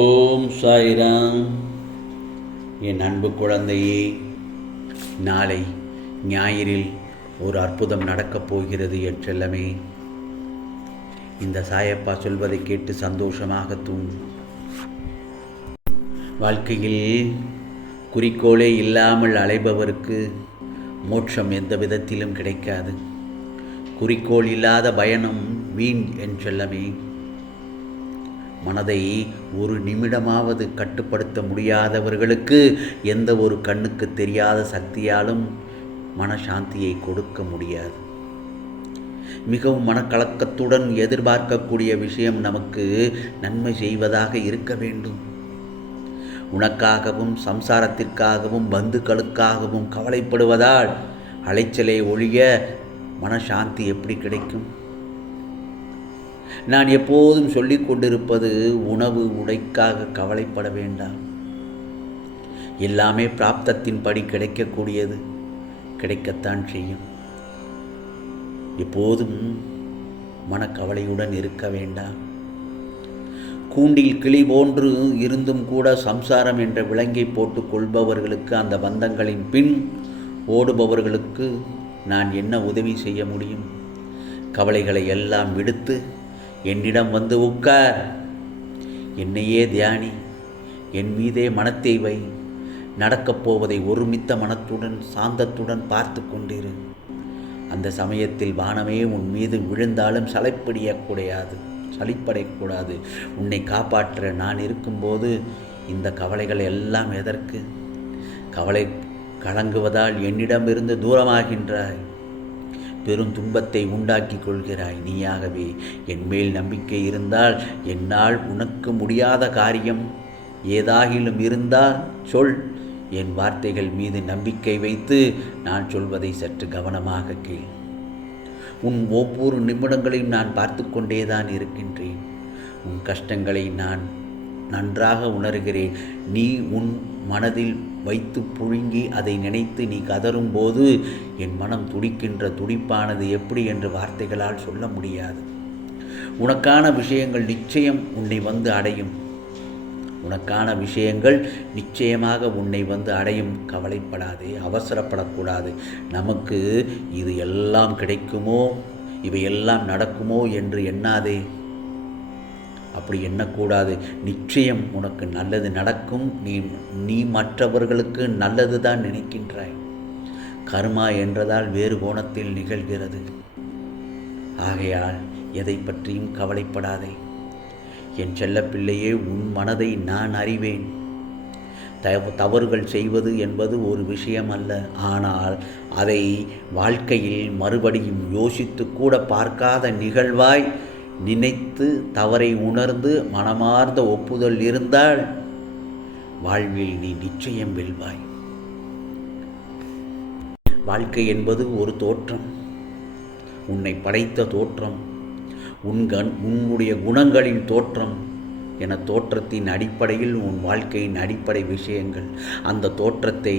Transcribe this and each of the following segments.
ஓம் சாய்ராம். என் அன்பு குழந்தையே நாளை ஞாயிறில் ஒரு அற்புதம் நடக்கப் போகிறது என்றெல்லாமே இந்த சாயப்பா சொல்வதை கேட்டு சந்தோஷமாக தூங்கும் வாழ்க்கையில் குறிக்கோளே இல்லாமல் அலைபவருக்கு மோட்சம் எந்த விதத்திலும் கிடைக்காது. குறிக்கோள் இல்லாத பயணம் வீண் என்றெல்லாமே மனதை ஒரு நிமிடமாவது கட்டுப்படுத்த முடியாதவர்களுக்கு எந்த ஒரு கண்ணுக்கு தெரியாத சக்தியாலும் மனசாந்தியை கொடுக்க முடியாது. மிகவும் மனக்கலக்கத்துடன் எதிர்பார்க்கக்கூடிய விஷயம் நமக்கு நன்மை செய்வதாக இருக்க வேண்டும். உனக்காகவும் சம்சாரத்திற்காகவும் பந்துக்களுக்காகவும் கவலைப்படுவதால் அலைச்சலை ஒழிய மனசாந்தி எப்படி கிடைக்கும்? நான் எப்போதும் சொல்லிக் கொண்டிருப்பது உணவு உடைக்காக கவலைப்பட வேண்டாம். எல்லாமே பிராப்தத்தின்படி கிடைக்கக்கூடியது. கிடைக்கத்தான் செய்யும். எப்போதும் மனக்கவலையுடன் இருக்க வேண்டாம். கூண்டில் கிளி போன்று இருந்தும் கூட சம்சாரம் என்ற விலங்கை போட்டு கொள்பவர்களுக்கு அந்த பந்தங்களின் பின் ஓடுபவர்களுக்கு நான் என்ன உதவி செய்ய முடியும்? கவலைகளை எல்லாம் விடுத்து என்னிடம் வந்து உட்கார். என்னையே தியானி. என் மீதே மனத்தை வை. நடக்கப் போவதை ஒருமித்த மனத்துடன் சாந்தத்துடன் பார்த்து கொண்டிரு. அந்த சமயத்தில் வானமே உன் மீது விழுந்தாலும் சளைப்படியக்கூடாது சளிப்படையக்கூடாது உன்னை காப்பாற்ற நான் இருக்கும்போது இந்த கவலைகள் எல்லாம் எதற்கு? கவலை கலங்குவதால் என்னிடமிருந்து தூரமாகின்றாய். பெரும் துன்பத்தை உண்டாக்கி கொள்கிறாய் நீயாகவே. என் மேல் நம்பிக்கை இருந்தால் என்னால் உனக்கு முடியாத காரியம் ஏதாகிலும் இருந்தால் சொல். என் வார்த்தைகள் மீது நம்பிக்கை வைத்து நான் சொல்வதை சற்று கவனமாக கேள். உன் ஒவ்வொரு நிமிடங்களையும் நான் பார்த்து கொண்டேதான் இருக்கின்றேன். உன் கஷ்டங்களை நான் நன்றாக உணர்கிறேன். நீ உன் மனதில் வைத்து புழுங்கி அதை நினைத்து நீ கதறும்போது என் மனம் துடிக்கின்ற துடிப்பானது எப்படி என்று வார்த்தைகளால் சொல்ல முடியாது. உனக்கான விஷயங்கள் நிச்சயம் உன்னை வந்து அடையும். உனக்கான விஷயங்கள் நிச்சயமாக உன்னை வந்து அடையும். கவலைப்படாதே அவசரப்படக்கூடாது. நமக்கு இது எல்லாம் கிடைக்குமோ? இவையெல்லாம் நடக்குமோ என்று எண்ணாதே. அப்படி எண்ணக்கூடாது. நிச்சயம் உனக்கு நல்லது நடக்கும். நீ நீ மற்றவர்களுக்கு நல்லது தான் நினைக்கின்றாய். கர்மா என்றதால் வேறு கோணத்தில் நிகழ்கிறது. ஆகையால் எதை பற்றியும் கவலைப்படாதே. என் செல்லப்பிள்ளையே உன் மனதை நான் அறிவேன். தவ தவறுகள் செய்வது என்பது ஒரு விஷயம் அல்ல ஆனால் அதை வாழ்க்கையில் மறுபடியும் யோசித்து கூட பார்க்காத நிகழ்வாய் நினைத்து தவறை உணர்ந்து மனமார்ந்த ஒப்புதல் இருந்தால் வாழ்வில் நீ நிச்சயம் வெல்வாய். வாழ்க்கை என்பது ஒரு தோற்றம். உன்னை படைத்த தோற்றம் உன் கண் உன்னுடைய குணங்களின் தோற்றம் என தோற்றத்தின் அடிப்படையில் உன் வாழ்க்கையின் அடிப்படை விஷயங்கள். அந்த தோற்றத்தை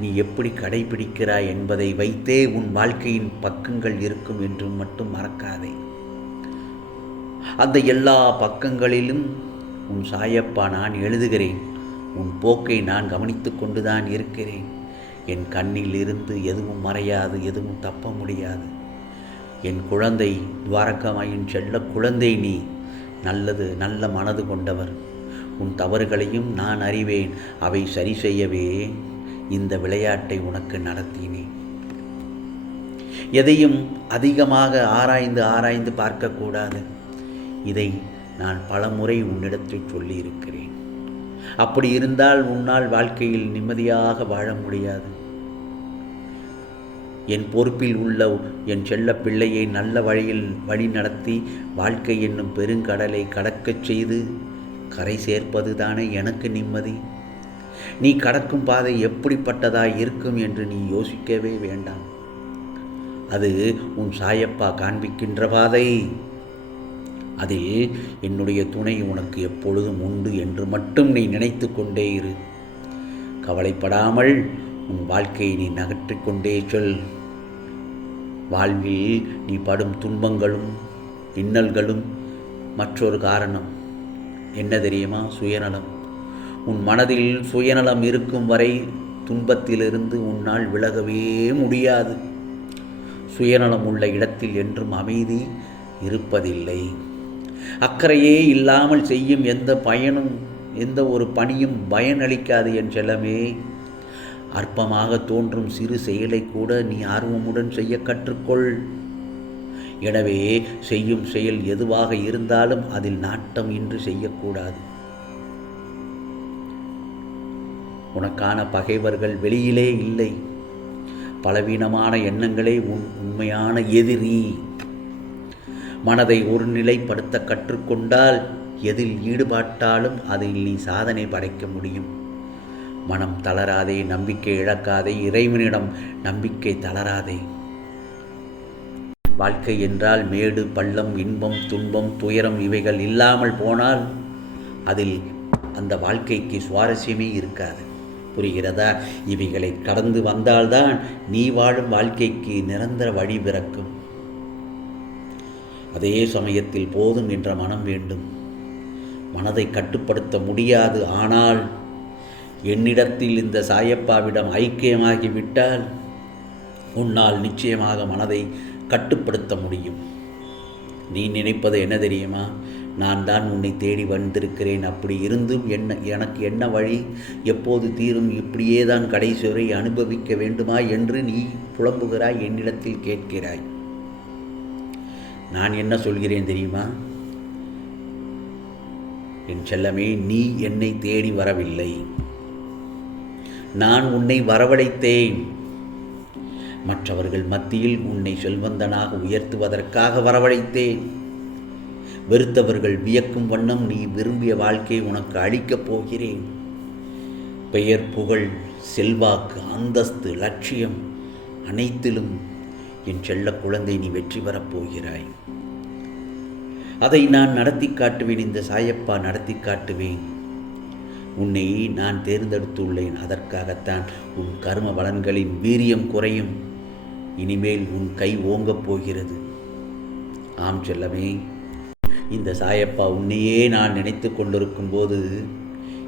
நீ எப்படி கடைபிடிக்கிறாய் என்பதை வைத்தே உன் வாழ்க்கையின் பக்கங்கள் இருக்கும் என்று மட்டும் மறக்காதே. அந்த எல்லா பக்கங்களிலும் உன் சாயப்பா நான் எழுதுகிறேன். உன் போக்கை நான் கவனித்து கொண்டுதான் இருக்கிறேன். என் கண்ணில் இருந்து எதுவும் மறையாது எதுவும் தப்ப முடியாது. என் குழந்தை துவாரகமாயின் செல்ல குழந்தை நீ. நல்லது நல்ல மனது கொண்டவர். உன் தவறுகளையும் நான் அறிவேன். அவை சரி செய்யவே இந்த விளையாட்டை உனக்கு நடத்தினேன். எதையும் அதிகமாக ஆராய்ந்து ஆராய்ந்து பார்க்கக்கூடாது. இதை நான் பலமுறை உன்னிடத்தில் சொல்லியிருக்கிறேன். அப்படி இருந்தால் உன்னால் வாழ்க்கையில் நிம்மதியாக வாழ முடியாது. என் பொறுப்பில் உள்ள என் செல்ல பிள்ளையை நல்ல வழியில் வழி நடத்தி வாழ்க்கை என்னும் பெருங்கடலை கடக்கச் செய்து கரை சேர்ப்பது தானே எனக்கு நிம்மதி. நீ கடக்கும் பாதை எப்படிப்பட்டதாய் இருக்கும் என்று நீ யோசிக்கவே வேண்டாம். அது உன் சாயப்பா காண்பிக்கின்ற பாதை. அதில் என்னுடைய துணை உனக்கு எப்பொழுதும் உண்டு என்று மட்டும் நீ நினைத்து கொண்டே இரு. கவலைப்படாமல் உன் வாழ்க்கையை நீ நகற்றிக்கொண்டே சொல். வாழ்வில் நீ படும் துன்பங்களும் இன்னல்களும் மற்றொரு காரணம். என்ன தெரியுமா? சுயநலம். உன் மனதில் சுயநலம் இருக்கும் வரை துன்பத்திலிருந்து உன்னால் விலகவே முடியாது. சுயநலம் உள்ள இடத்தில் என்றும் அமைதி இருப்பதில்லை. அக்கறையே இல்லாமல் செய்யும் எந்த பயனும் எந்த ஒரு பணியும் பயனளிக்காது என் செல்லமே. அற்பமாக தோன்றும் சிறு செயலை கூட நீ ஆர்வமுடன் செய்ய கற்றுக்கொள். எனவே செய்யும் செயல் எதுவாக இருந்தாலும் அதில் நாட்டம் இன்று செய்யக்கூடாது. உனக்கான பகைவர்கள் வெளியிலே இல்லை. பலவீனமான எண்ணங்களே உன் உண்மையான எதிரி. மனதை ஒருநிலைப்படுத்த கற்றுக்கொண்டால் எதில் ஈடுபாட்டாலும் அதில் நீ சாதனை படைக்க முடியும். மனம் தளராதே நம்பிக்கை இழக்காதே இறைவனிடம் நம்பிக்கை தளராதே. வாழ்க்கை என்றால் மேடு பள்ளம் இன்பம் துன்பம் துயரம் இவைகள் இல்லாமல் போனால் அதில் அந்த வாழ்க்கைக்கு சுவாரஸ்யமே இருக்காது. புரிகிறதா? இவைகளை கடந்து வந்தால்தான் நீ வாழும் வாழ்க்கைக்கு நிரந்தர வழி பிறக்கும். அதே சமயத்தில் போதும் என்ற மனம் வேண்டும். மனதை கட்டுப்படுத்த முடியாது. ஆனால் என்னிடத்தில் இந்த சாயப்பாவிடம் ஐக்கியமாகிவிட்டால் உன்னால் நிச்சயமாக மனதை கட்டுப்படுத்த முடியும். நீ நினைப்பது என்ன தெரியுமா? நான் தான் உன்னை தேடி வந்திருக்கிறேன். அப்படி இருந்தும் என்ன எனக்கு என்ன வழி? எப்போது தீரும்? இப்படியே தான் கடைசி வரை அனுபவிக்க வேண்டுமா என்று நீ புலம்புகிறாய் என்னிடத்தில் கேட்கிறாய். நான் என்ன சொல்கிறேன் தெரியுமா? என் செல்லமே நீ என்னை தேடி வரவில்லை. நான் உன்னை வரவழைத்தேன். மற்றவர்கள் மத்தியில் உன்னை செல்வந்தனாக உயர்த்துவதற்காக வரவழைத்தேன். வெறுத்தவர்கள் வியக்கும் வண்ணம் நீ விரும்பிய வாழ்க்கையை உனக்கு அளிக்கப் போகிறேன். பெயர் புகழ் செல்வாக்கு அந்தஸ்து லட்சியம் அனைத்திலும் என் செல்ல குழந்தை நீ வெற்றி பெறப் போகிறாய். அதை நான் நடத்தி காட்டுவேன் இந்த சாயப்பா நடத்தி காட்டுவேன். உன்னை நான் தேர்ந்தெடுத்துள்ளேன் அதற்காகத்தான் உன் கர்ம பலன்களின் வீரியம் குறையும். இனிமேல் உன் கை ஓங்கப் போகிறது. ஆம் செல்லமே இந்த சாயப்பா உன்னையே நான் நினைத்து கொண்டிருக்கும் போது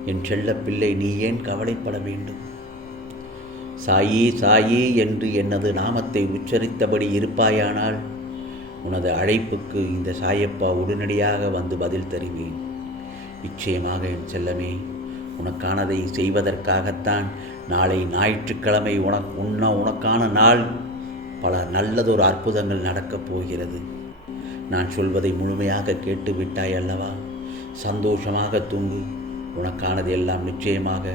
என் செல்ல பிள்ளை நீ ஏன் கவலைப்பட வேண்டும்? சாயி சாயி என்று எனது நாமத்தை உச்சரித்தபடி இருப்பாயானால்? உனது அழைப்புக்கு இந்த சாயப்பா உடனடியாக வந்து பதில் தருவேன். நிச்சயமாக என் செல்லமே உனக்கானதை செய்வதற்காகத்தான் நாளை ஞாயிற்றுக்கிழமை உனக்கு உன்ன உனக்கான நாள் பல நல்லதொரு அற்புதங்கள் நடக்கப் போகிறது. நான் சொல்வதை முழுமையாக கேட்டு விட்டாய் அல்லவா? சந்தோஷமாக தூங்கு. உனக்கானது எல்லாம் நிச்சயமாக